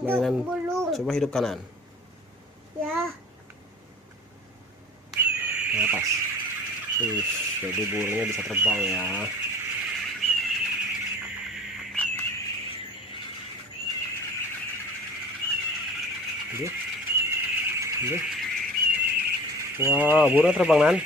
mainan burung. coba hidup kanan. Ya. Atas. Jadi burungnya bisa terbang ya. Wah, burung terbang Nan.